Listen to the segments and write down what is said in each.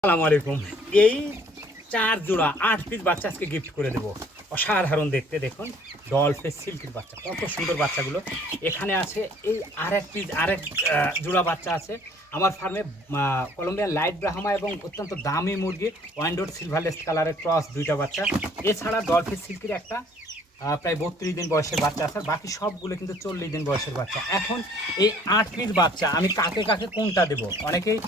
আসসালামু আলাইকুম। এই চার জোড়া আট পিস বাচ্চা আজকে গিফট করে দেবো। অসাধারণ দেখতে, দেখুন ডলফেস সিল্কের বাচ্চা, কত সুন্দর বাচ্চাগুলো। এখানে আছে এই আরেক পিস আরেক জোড়া বাচ্চা আছে। আমার ফার্মে কলম্বিয়ান লাইট ব্রাহ্মা এবং অত্যন্ত দামি মুরগি ওয়াইন্ডোর সিলভারলেস কালারের ক্রস দুইটা বাচ্চা। এছাড়া ডলফেস সিল্কের একটা প্রায় বত্রিশ দিন বয়সের বাচ্চা আছে। বাকি সবগুলো কিন্তু চল্লিশ দিন বয়সের বাচ্চা। এখন এই আট পিস বাচ্চা, আমি কাকে কাকে কোনটা দেবো? অনেকেই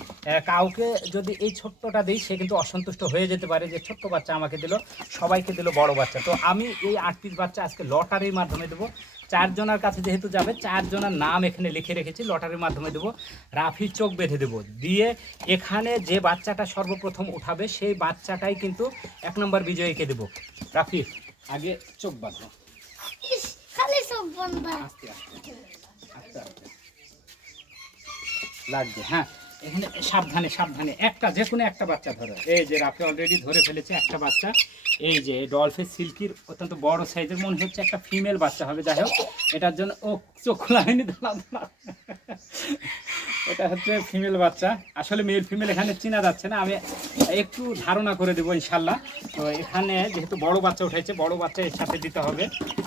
কাউকে যদি এই ছোট্টটা দিই, সে কিন্তু অসন্তুষ্ট হয়ে যেতে পারে যে ছোট্ট বাচ্চা আমাকে দিল, সবাইকে দিল বড় বাচ্চা। তো আমি এই আট পিস বাচ্চা আজকে লটারির মাধ্যমে দেবো। চারজনের কাছে যেহেতু যাবে, চারজনের নাম এখানে লিখে রেখেছি, লটারির মাধ্যমে দেবো। রাফি চোখ বেঁধে দেবো। দিয়ে এখানে যে বাচ্চাটা সর্বপ্রথম উঠাবে, সেই বাচ্চাটাই কিন্তু এক নম্বর বিজয়ীকে দেবো। রাফি। আগে চোখ বাঁধো খালি চোখ বন্ধ। আস্তে আস্তে আস্তে আস্তে লাগবে হ্যাঁ? এখানে সাবধানে সাবধানে। একটা যে কোনো একটা বাচ্চা ধরো। এই যে রাফে অলরেডি ধরে ফেলেছে একটা বাচ্চা। এই যে ডলফে সিল্কির অত্যন্ত বড় সাইজের মনে হচ্ছে একটা ফিমেল বাচ্চা হবে, যাই হোক। এটার জন্য ও চোখ দাঁড়া এটা হচ্ছে ফিমেল বাচ্চা। আসলে মেল ফিমেল এখানে চেনা যাচ্ছে না, আমি একটু ধারণা করে দেবো ইনশাল্লাহ তো এখানে যেহেতু বড় বাচ্চা উঠেছে বড় বাচ্চা এর সাথে দিতে হবে।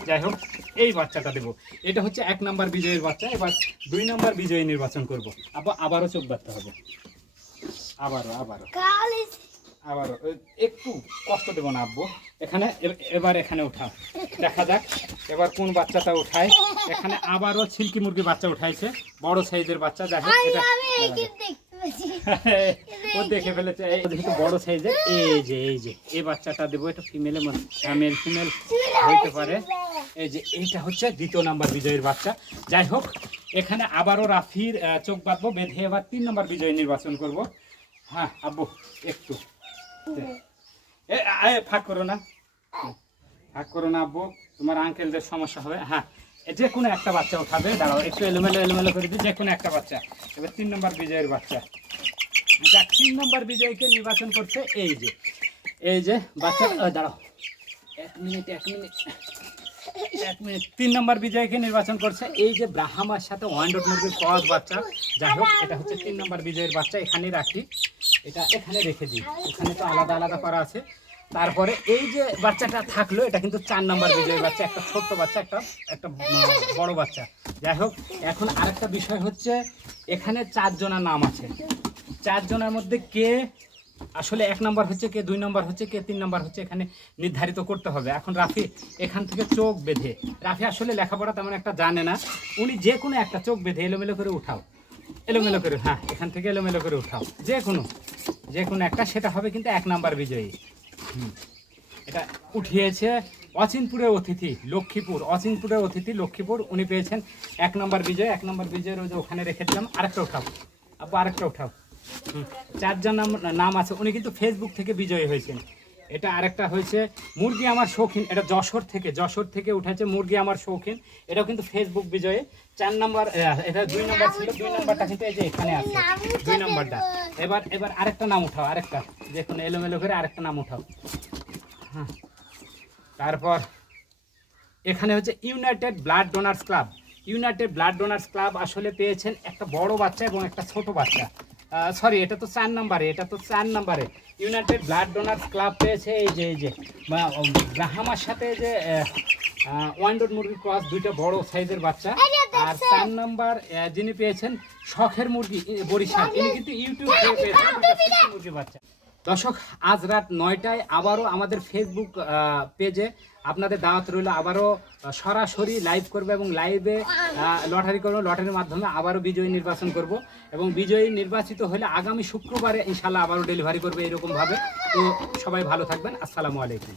যাই হোক, এই বাচ্চাটা দেবো। এটা হচ্ছে এক নাম্বার বিজয়ের বাচ্চা, এবার দুই নাম্বার বিজয়ী নির্বাচন করব। আবার আবারও চোখ বাঁধতে হবে। আবারও আবারও। ওই একটু কষ্ট দেবো না আব্বু। এখানে এবার এখানে উঠা। দেখা যাক এবার কোন বাচ্চাটা উঠায়। এখানে আবারও ছিলকি মুরগি বাচ্চা উঠাইছে বড় সাইজের বাচ্চা পাচ্ছি। ও দেখে ফেলেছে এই যেহেতু বড় সাইজের এই যে এই যে এই বাচ্চাটা দেবো এটা মধ্যে মেল ফিমেল হইতে পারে। এই যে এইটা হচ্ছে দ্বিতীয় নাম্বার বিজয়ের বাচ্চা। যাই হোক এখানে আবারও রাফির চোখ বাঁধবো বেঁধে এবার তিন নম্বর বিজয় নির্বাচন করব। হ্যাঁ আব্বু একটু। এ আ, এ, ফাঁক করো না। ফাঁক করো না আব্বু। তোমার আঙ্কেলদের সমস্যা হবে। হ্যাঁ যে কোনো একটা বাচ্চা উঠাবে। দাঁড়াও একটু এলোমেলো এলোমেলো করে দিই। যে কোনো একটা বাচ্চা। এবার তিন নম্বর বিজয়ের বাচ্চা। যাক তিন নম্বর বিজয়কে নির্বাচন করছে এই যে। এই যে বাচ্চা দাঁড়াও। এক মিনিট এক মিনিট। এক তিন নম্বর বিজয়কে নির্বাচন করছে এই যে ব্রাহ্মার সাথে ওয়ান ডট মুরগির ক্রস বাচ্চা। যাই হোক এটা হচ্ছে তিন নম্বর বিজয়ের বাচ্চা। এখানে রাখি। এটা এখানে রেখে দিই। এখানে তো আলাদা আলাদা করা আছে। তারপরে এই যে বাচ্চাটা থাকল, এটা কিন্তু চার নম্বর বিজয়ের বাচ্চা একটা ছোট্ট বাচ্চা, একটা একটা বড় বাচ্চা। যাই হোক, এখন আরেকটা বিষয় হচ্ছে, এখানে চারজনের নাম আছে। চারজনের মধ্যে কে আসলে এক নম্বর হচ্ছে কে, দুই নম্বর হচ্ছে কে, তিন নম্বর হচ্ছে এখানে নির্ধারিত করতে হবে। এখন রাফি এখান থেকে চোখ বেঁধে, রাফি আসলে লেখাপড়া তেমন একটা জানে না। উনি যে কোনো একটা চোখ বেঁধে এলোমেলো করে উঠাও। এলোমেলো করে হ্যাঁ এখান থেকে এলোমেলো করে উঠাও। যে কোনো যে কোনো একটা, সেটা হবে কিন্তু এক নাম্বার বিজয়ী। এটা উঠিয়েছে অচিনপুরের অতিথি লক্ষ্মীপুর। অচিনপুরের অতিথি লক্ষ্মীপুর উনি পেয়েছেন এক নম্বর বিজয়। এক নম্বর বিজয়ের ওই যে ওখানে রেখে দিলাম। আরেকটা উঠাও। আপু আরেকটা উঠাও। হুম, চারজন নাম নাম আছে। উনি কিন্তু ফেসবুক থেকে বিজয়ী হয়েছেন। এটা আরেকটা হয়েছে, মুরগি আমার শৌখিন, এটা যশোর থেকে যশোর থেকে উঠেছে মুরগি আমার শৌখিন, এটাও কিন্তু ফেসবুক বিজয়ে। চার নম্বর এটা দুই নম্বর ছিল, দুই নম্বরটা কিন্তু এই যে এখানে আছে, দুই নম্বরটা। এবার এবার আরেকটা নাম উঠাও, আরেকটা, দেখুন, এলোমেলো করে আরেকটা নাম উঠাও। হ্যাঁ তারপর এখানে হচ্ছে united blood donors club united blood donors club আসলে পেয়েছেন একটা বড় বাচ্চা এবং একটা ছোট বাচ্চা। সরি এটা তো চার নাম্বারে, এটা তো চার নাম্বারে। ইউনাইটেড ব্লাড ডোনার্স ক্লাব পেয়েছে এই যে এই যে ব্রাহামার সাথে যে ওয়ান্ডোড মুরগি ক্রস দুইটা বড় সাইজের বাচ্চা। আর চার নাম্বার যিনি পেয়েছেন শখের মুরগি বরিশাল। তিনি কিন্তু ইউটিউব থেকে পেয়েছেন। মুরগির মুরগি বাচ্চা। দর্শক, আজ রাত নয়টায় আবারও আমাদের ফেসবুক পেজে আপনাদের দাওয়াত রইল। আবারও সরাসরি লাইভ করবে এবং লাইভে লটারি করব। লটারির মাধ্যমে আবারও বিজয়ী নির্বাচন করব এবং বিজয়ী নির্বাচিত হলে আগামী শুক্রবারে ইনশাল্লাহ আবারও ডেলিভারি করবে এরকমভাবে। তো সবাই ভালো থাকবেন। আসসালামু আলাইকুম।